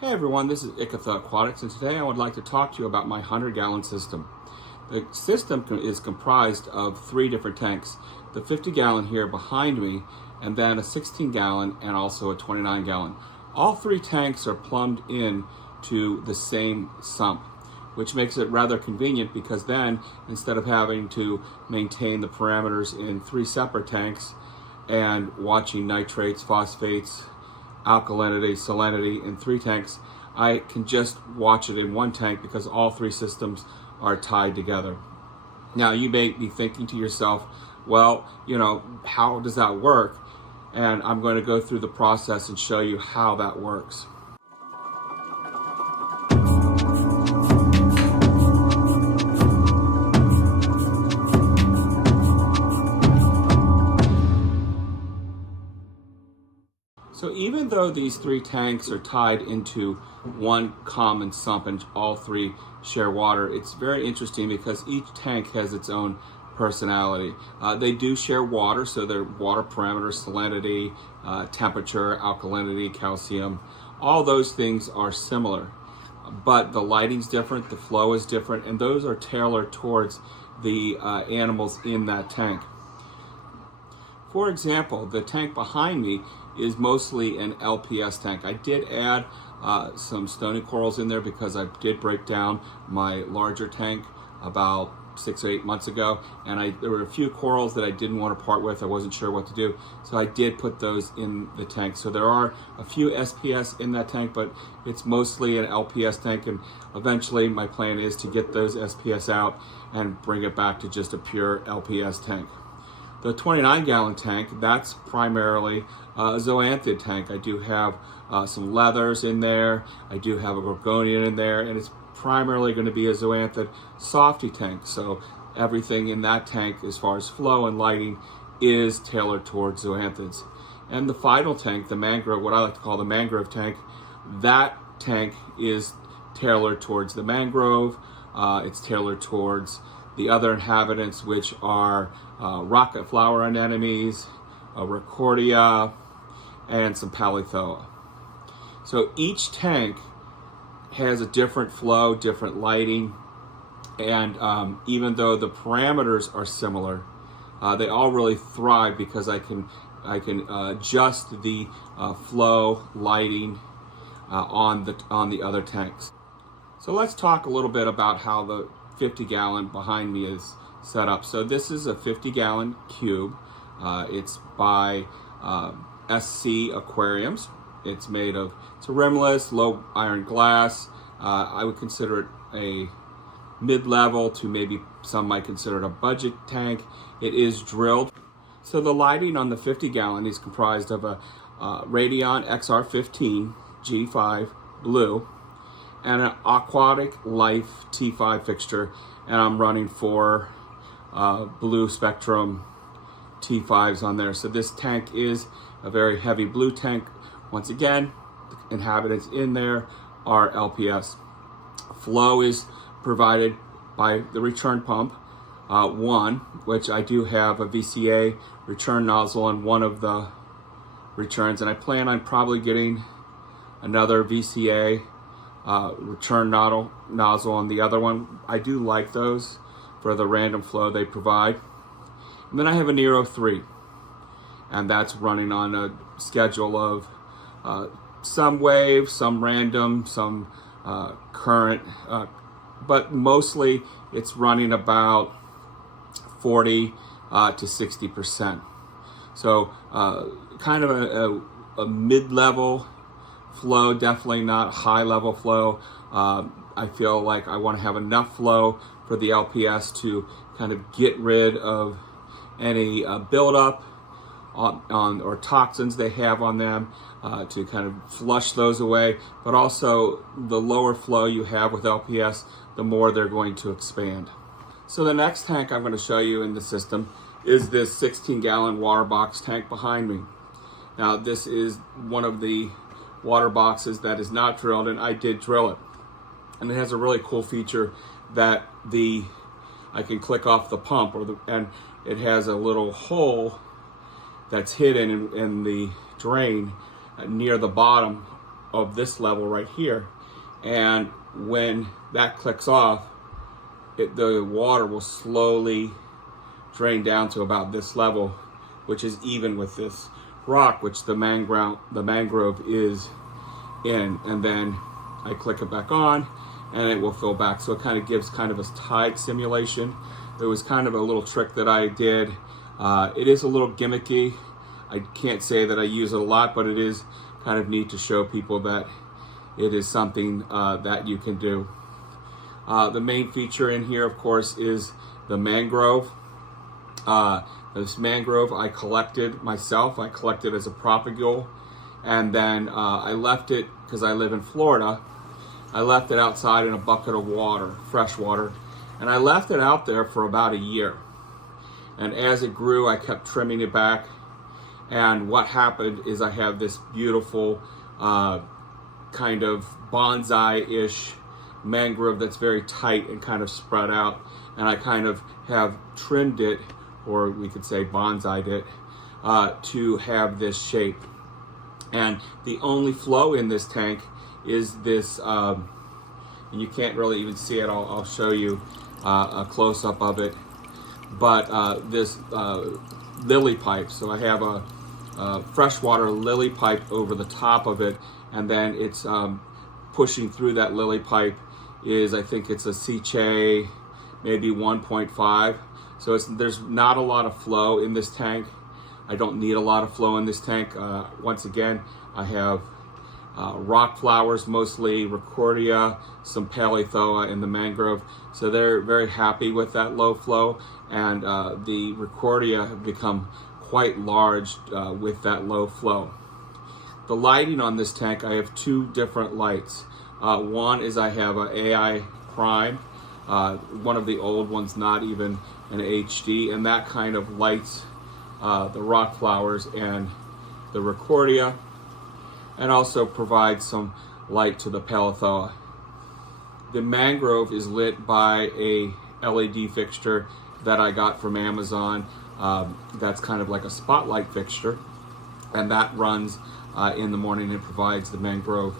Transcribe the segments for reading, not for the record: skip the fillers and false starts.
Hey everyone, this is Ikatha Aquatics, and today I would like to talk to you about my 100-gallon system. The system is comprised of three different tanks. The 50-gallon here behind me, and then a 16-gallon and also a 29-gallon. All three tanks are plumbed in to the same sump, which makes it rather convenient because then instead of having to maintain the parameters in three separate tanks and watching nitrates, phosphates, alkalinity, salinity in three tanks, I can just watch it in one tank because all three systems are tied together. Now you may be thinking to yourself, well, how does that work? And I'm going to go through the process and show you how that works. So even though these three tanks are tied into one common sump and all three share water, it's very interesting because each tank has its own personality. They do share water, so their water parameters, salinity, temperature, alkalinity, calcium, all those things are similar. But the lighting's different, the flow is different, and those are tailored towards the animals in that tank. For example, the tank behind me is mostly an LPS tank. I did add some stony corals in there because I did break down my larger tank about 6 or 8 months ago, and there were a few corals that I didn't want to part with. I wasn't sure what to do, so I did put those in the tank. So there are a few SPS in that tank, but it's mostly an LPS tank, and eventually my plan is to get those SPS out and bring it back to just a pure LPS tank. The 29-gallon tank, that's primarily a zoanthid tank. I do have some leathers in there. I do have a gorgonian in there, and it's primarily going to be a zoanthid softy tank. So everything in that tank, as far as flow and lighting, is tailored towards zoanthids. And the final tank, the mangrove, what I like to call the mangrove tank, that tank is tailored towards the mangrove. It's tailored towards the other inhabitants, which are rocket flower anemones, Rickordia, and some Polythoa. So each tank has a different flow, different lighting, and even though the parameters are similar, they all really thrive because I can adjust the flow, lighting on the other tanks. So let's talk a little bit about how the 50-gallon behind me is set up. So this is a 50-gallon cube. It's by SC Aquariums. It's a rimless, low iron glass. I would consider it a mid-level to maybe some might consider it a budget tank. It is drilled. So the lighting on the 50-gallon is comprised of a Radion XR15 G5 blue and an Aquatic Life T5 fixture, and I'm running 4 blue spectrum T5s on there. So this tank is a very heavy blue tank. Once again, the inhabitants in there are LPS. Flow is provided by the return pump, one, which I do have a VCA return nozzle on one of the returns, and I plan on probably getting another VCA return nozzle on the other one. I do like those for the random flow they provide. And then I have a Nero 3, and that's running on a schedule of some wave, some random, some current, but mostly it's running about 40 to 60%. So kind of a mid-level flow, definitely not high-level flow. I feel like I want to have enough flow for the LPS to kind of get rid of any buildup on or toxins they have on them, to kind of flush those away. But also, the lower flow you have with LPS, the more they're going to expand. So the next tank I'm going to show you in the system is this 16-gallon water box tank behind me. Now this is one of the water boxes that is not drilled, and I did drill it. And it has a really cool feature that I can click off the pump, and it has a little hole that's hidden in the drain near the bottom of this level right here. And when that clicks off, the water will slowly drain down to about this level, which is even with this rock, which the mangrove is in. And then I click it back on and it will fill back. So it kind of gives kind of a tide simulation. There was kind of a little trick that I did. It is a little gimmicky. I can't say that I use it a lot, but it is kind of neat to show people that it is something that you can do. The main feature in here, of course, is the mangrove. This mangrove I collected myself. I collected as a propagule, and then I left it, because I live in Florida, I left it outside in a bucket of water, fresh water, and I left it out there for about a year. And as it grew, I kept trimming it back, and what happened is I have this beautiful kind of bonsai-ish mangrove that's very tight and kind of spread out, and I kind of have trimmed it, or we could say bonsai'd it, to have this shape. And the only flow in this tank is this, and you can't really even see it, I'll show you a close-up of it, but this lily pipe. So I have a freshwater lily pipe over the top of it, and then it's pushing through that lily pipe is, I think it's a Ciche, maybe 1.5. So there's not a lot of flow in this tank. I don't need a lot of flow in this tank. Once again, I have rock flowers, mostly Ricordea, some Paleothoa in the mangrove. So they're very happy with that low flow, and the Ricordea have become quite large with that low flow. The lighting on this tank, I have two different lights. One is I have an AI prime, one of the old ones, not even an HD, and that kind of lights the rock flowers and the Ricordea, and also provides some light to the Paleothoa. The mangrove is lit by a LED fixture that I got from Amazon. That's kind of like a spotlight fixture, and that runs in the morning and provides the mangrove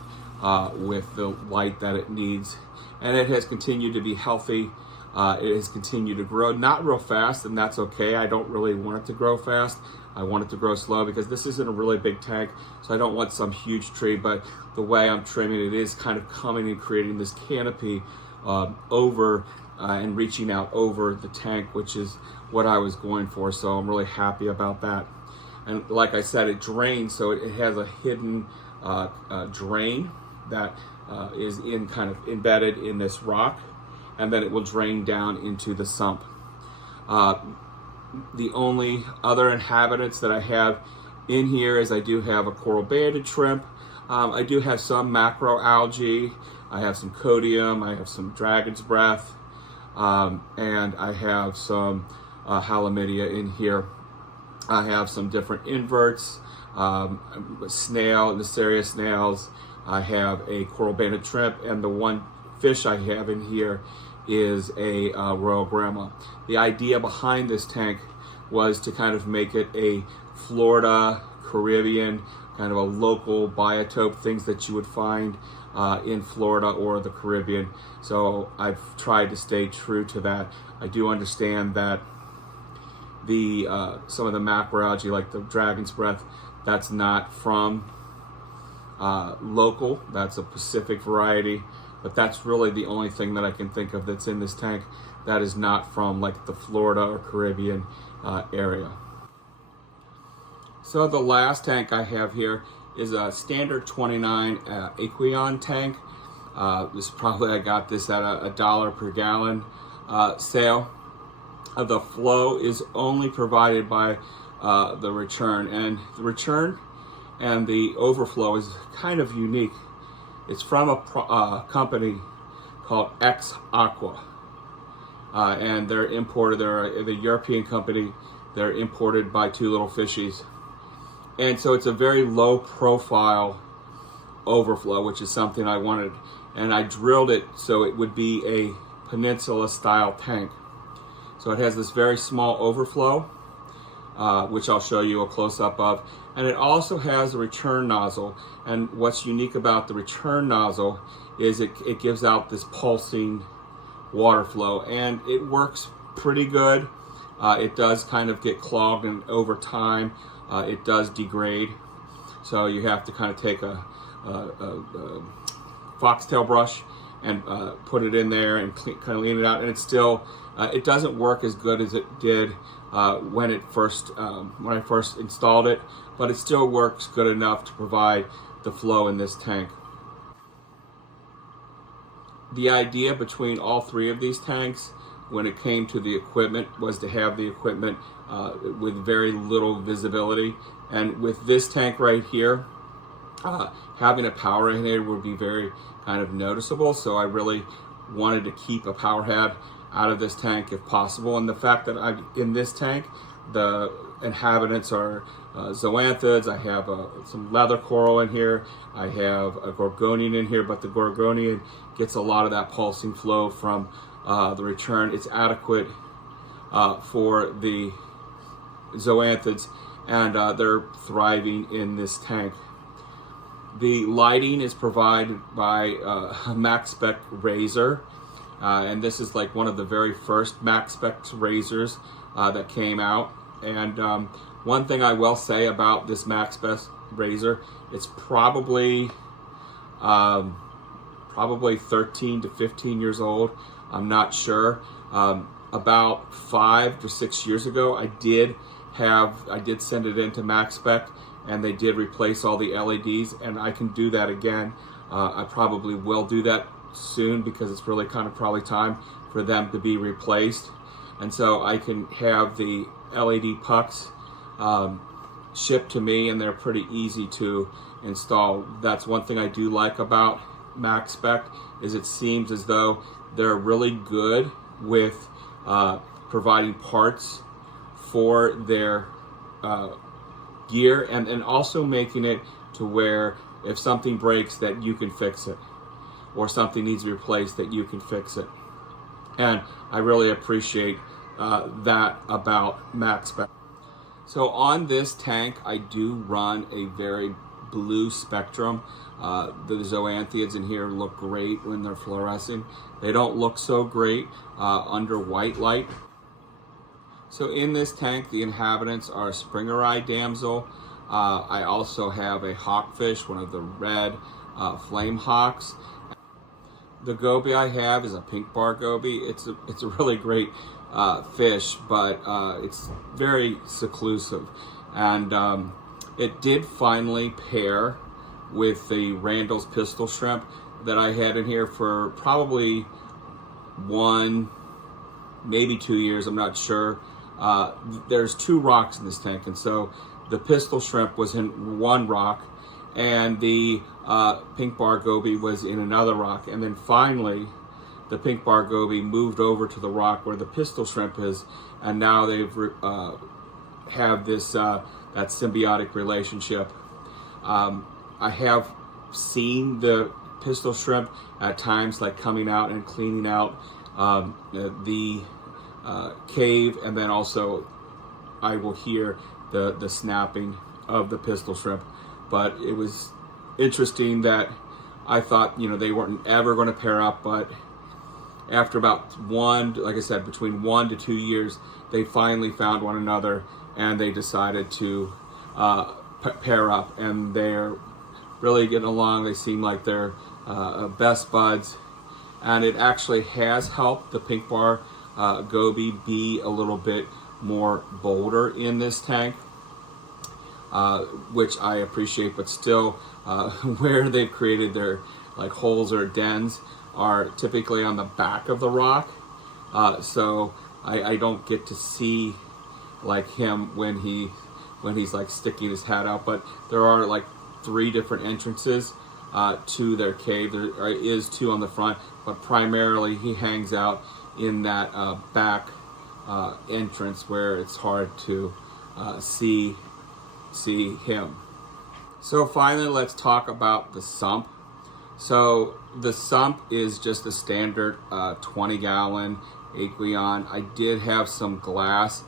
with the light that it needs. And it has continued to be healthy. It has continued to grow, not real fast, and that's okay. I don't really want it to grow fast. I want it to grow slow, because this isn't a really big tank, so I don't want some huge tree, but the way I'm trimming it is kind of coming and creating this canopy over and reaching out over the tank, which is what I was going for, so I'm really happy about that. And like I said, it drains, so it has a hidden drain that is kind of embedded in this rock, and then it will drain down into the sump. The only other inhabitants that I have in here is I do have a coral-banded shrimp. I do have some macroalgae. I have some codium. I have some dragon's breath, and I have some halamidia in here. I have some different inverts, Nesaria snails. I have a coral-banded shrimp, and the one fish I have in here is a royal grandma. The idea behind this tank was to kind of make it a Florida, Caribbean, kind of a local biotope, things that you would find in Florida or the Caribbean. So I've tried to stay true to that. I do understand that some of the macroalgae, like the dragon's breath, that's not from local, that's a Pacific variety, but that's really the only thing that I can think of that's in this tank that is not from like the Florida or Caribbean area. So the last tank I have here is a standard 29 Aquarium tank. I got this at a $1 per gallon sale. The flow is only provided by the return, and the return and the overflow is kind of unique. It's from a company called X Aqua, and they're imported. They're the European company. They're imported by Two Little Fishies, and so it's a very low profile overflow, which is something I wanted, and I drilled it so it would be a peninsula style tank. So it has this very small overflow. which I'll show you a close-up of. And it also has a return nozzle. And what's unique about the return nozzle is it gives out this pulsing water flow, and it works pretty good. It does kind of get clogged, and over time it does degrade. So you have to kind of take a foxtail brush and put it in there and kind of clean it out. And it's still, it doesn't work as good as it did when I first installed it, but it still works good enough to provide the flow in this tank. The idea between all three of these tanks, when it came to the equipment, was to have the equipment with very little visibility. And with this tank right here, having a power head would be very kind of noticeable. So I really wanted to keep a power head out of this tank if possible. And the fact that I'm in this tank, the inhabitants are zoanthids. I have some leather coral in here. I have a gorgonian in here, but the gorgonian gets a lot of that pulsing flow from the return. It's adequate for the zoanthids, and they're thriving in this tank. The lighting is provided by a MaxSpec razor, and this is like one of the very first MaxSpec razors that came out. And one thing I will say about this MaxSpec razor, it's probably 13 to 15 years old. I'm not sure. About 5 to 6 years ago, I did send it into MaxSpec, and they did replace all the LEDs, and I can do that again. I probably will do that soon because it's really kind of probably time for them to be replaced. And so I can have the LED pucks shipped to me, and they're pretty easy to install. That's one thing I do like about MaxSpec, is it seems as though they're really good with providing parts for their gear, and also making it to where if something breaks that you can fix it, or something needs to be replaced that you can fix it. And I really appreciate that about MaxSpec. So on this tank, I do run a very blue spectrum. The zoanthids in here look great when they're fluorescing. They don't look so great under white light. So in this tank, the inhabitants are a Springer-eye damsel. I also have a hawkfish, one of the red flame hawks. The goby I have is a pink bar goby. It's a really great fish, but it's very seclusive. And it did finally pair with the Randall's pistol shrimp that I had in here for probably 1, maybe 2 years, I'm not sure. There's 2 rocks in this tank, and so the pistol shrimp was in one rock, and the pink bar goby was in another rock. And then finally, the pink bar goby moved over to the rock where the pistol shrimp is, and now they've have this that symbiotic relationship. I have seen the pistol shrimp at times, like coming out and cleaning out the cave, and then also I will hear the snapping of the pistol shrimp. But it was interesting that I thought, they weren't ever going to pair up, but after about like I said, between 1 to 2 years, they finally found one another, and they decided to pair up, and they're really getting along. They seem like they're best buds, and it actually has helped the pink bar goby be a little bit more bolder in this tank, which I appreciate. But still, where they've created their holes or dens are typically on the back of the rock, so I don't get to see him when he's sticking his head out. But there are 3 different entrances to their cave. There is 2 on the front, but primarily he hangs out in that back entrance where it's hard to see him. So finally, let's talk about the sump. So the sump is just a standard 20-gallon aquarium. I did have some glass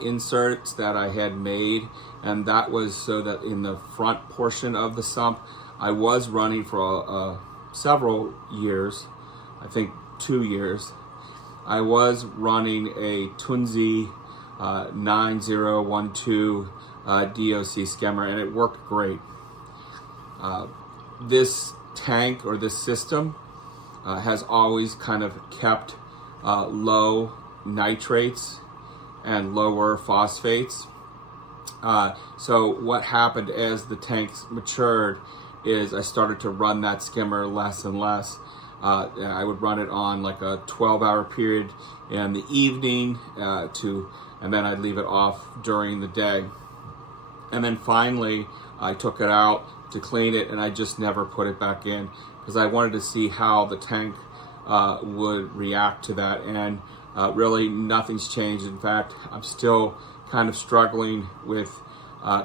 inserts that I had made, and that was so that in the front portion of the sump, I was running for several years, I think 2 years. I was running a Tunzi 9012 DOC skimmer, and it worked great. This tank or this system has always kind of kept low nitrates and lower phosphates. So what happened as the tanks matured is I started to run that skimmer less and less. And I would run it on like a 12-hour period in the evening and then I'd leave it off during the day. And then finally I took it out to clean it, and I just never put it back in because I wanted to see how the tank would react to that, and really nothing's changed. In fact, I'm still kind of struggling with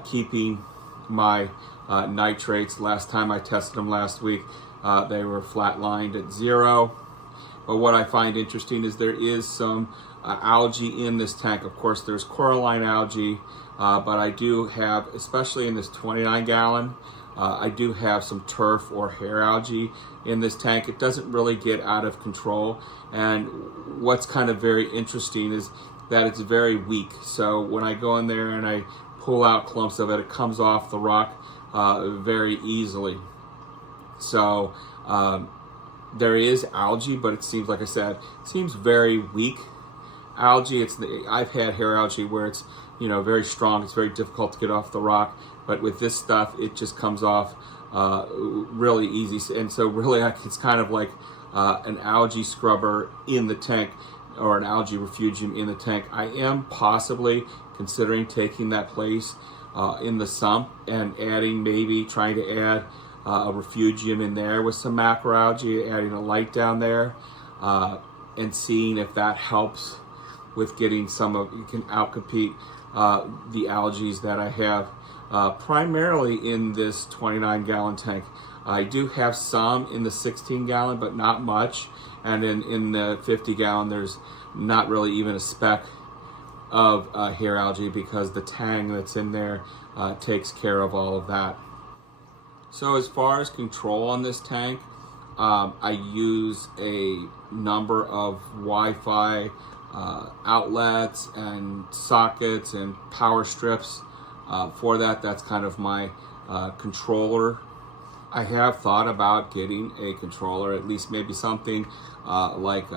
keeping my nitrates. Last time I tested them last week, they were flatlined at 0. But what I find interesting is there is some algae in this tank. Of course, there's coralline algae, but I do have, especially in this 29-gallon, I do have some turf or hair algae in this tank. It doesn't really get out of control, and what's kind of very interesting is that it's very weak. So when I go in there and I pull out clumps of it, it comes off the rock very easily. So there is algae, but it seems, like I said, it seems very weak algae. I've had hair algae where it's, you know, very strong. It's very difficult to get off the rock, but with this stuff, it just comes off really easy. And so really, it's kind of like an algae scrubber in the tank, or an algae refugium in the tank. I am possibly considering taking that place in the sump and trying to add a refugium in there with some macroalgae, adding a light down there, and seeing if that helps with getting you can outcompete the algae that I have primarily in this 29-gallon tank. I do have some in the 16-gallon, but not much. And in the 50-gallon, there's not really even a speck of hair algae because the tang that's in there takes care of all of that. So as far as control on this tank, I use a number of Wi-Fi outlets and sockets and power strips for that. That's kind of my controller. I have thought about getting a controller, at least maybe something like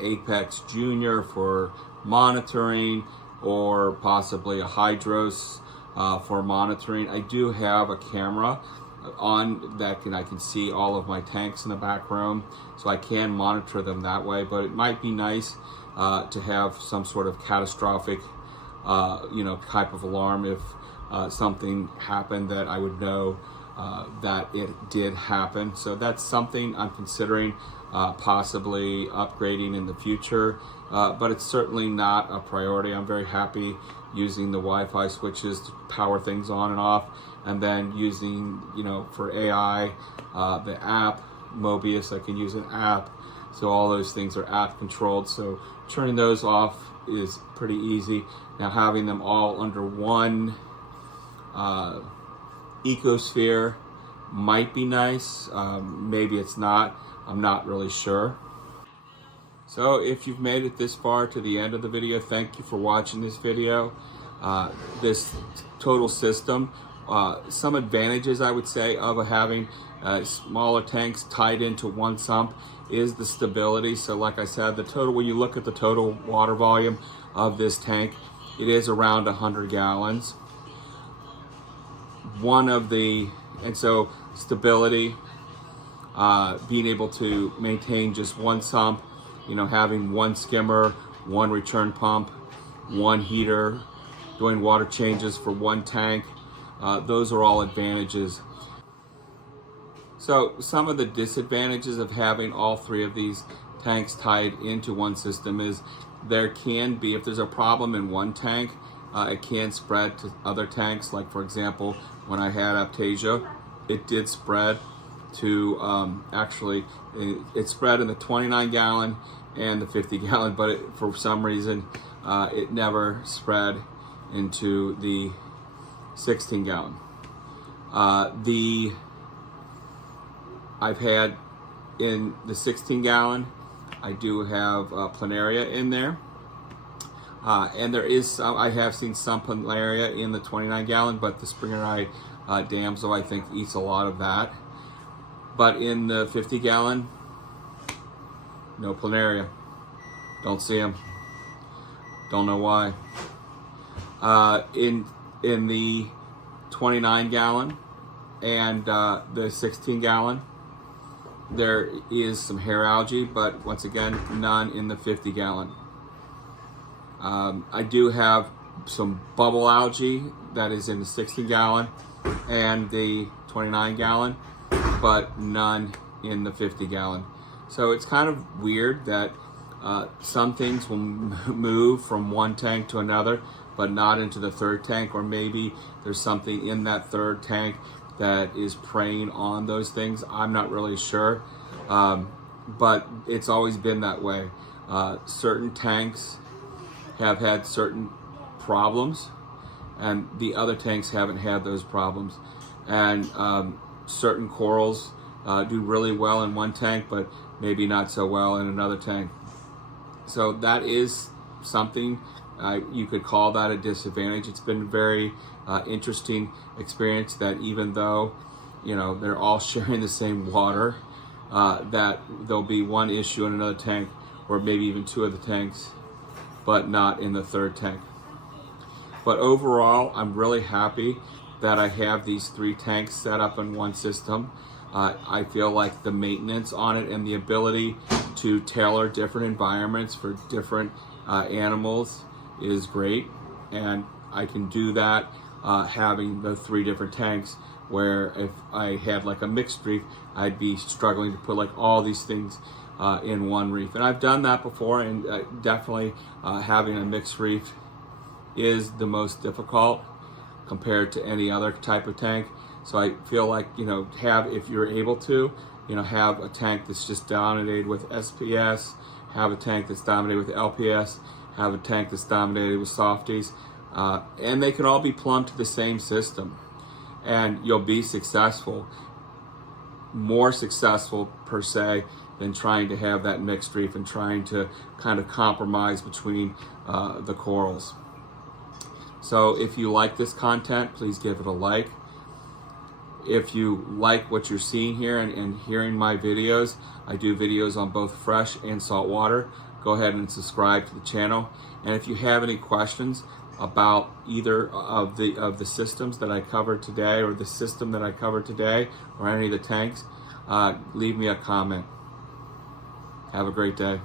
Apex Junior for monitoring, or possibly a Hydros for monitoring. I do have a camera on that I can see all of my tanks in the back room, so I can monitor them that way. But it might be nice to have some sort of catastrophic type of alarm if something happened, that I would know that it did happen. So that's something I'm considering possibly upgrading in the future, but it's certainly not a priority. I'm very happy using the Wi-Fi switches to power things on and off, and then using, for AI, the app Mobius. I can use an app, so all those things are app controlled, so turning those off is pretty easy. Now, having them all under one ecosphere might be nice. Maybe it's not. I'm not really sure. So if you've made it this far to the end of the video, thank you for watching this video. This total system, some advantages I would say of having smaller tanks tied into one sump is the stability. So like I said, when you look at the total water volume of this tank, it is around 100 gallons. And so stability, being able to maintain just one sump, having one skimmer, one return pump, one heater, doing water changes for one tank, those are all advantages. So some of the disadvantages of having all three of these tanks tied into one system is there can be, if there's a problem in one tank, it can spread to other tanks. Like for example, when I had Aptasia, it did spread to actually, it's spread in the 29 gallon and the 50 gallon, but for some reason it never spread into the 16 gallon. I've had in the 16 gallon, I do have planaria in there. And there is some, I have seen some planaria in the 29 gallon, but the Springer Eye damsel, I think, eats a lot of that. But in the 50 gallon, no planaria. Don't see them. Don't know why. In the 29 gallon and the 16 gallon, there is some hair algae, but once again, none in the 50 gallon. I do have some bubble algae that is in the 16 gallon and the 29 gallon, but none in the 50 gallon. So it's kind of weird that some things will move from one tank to another, but not into the third tank, or maybe there's something in that third tank that is preying on those things. I'm not really sure, but it's always been that way. Certain tanks have had certain problems, and the other tanks haven't had those problems. And certain corals do really well in one tank, but maybe not so well in another tank. So that is something you could call that a disadvantage. It's been a very interesting experience that even though, you know, they're all sharing the same water, that there'll be one issue in another tank, or maybe even two of the tanks, but not in the third tank. But overall, I'm really happy that I have these 3 tanks set up in one system. I feel like the maintenance on it and the ability to tailor different environments for different animals is great. And I can do that having the 3 different tanks, where if I had like a mixed reef, I'd be struggling to put like all these things in one reef. And I've done that before, and definitely having a mixed reef is the most difficult compared to any other type of tank. So I feel like, you know, if you're able to, you know, have a tank that's just dominated with SPS, have a tank that's dominated with LPS, have a tank that's dominated with softies, and they can all be plumbed to the same system, and you'll be successful, more successful per se, than trying to have that mixed reef and trying to kind of compromise between the corals. So if you like this content, please give it a like. If you like what you're seeing here and hearing my videos, I do videos on both fresh and saltwater. Go ahead and subscribe to the channel. And if you have any questions about either of the systems that I covered today, or the system that I covered today, or any of the tanks, leave me a comment. Have a great day.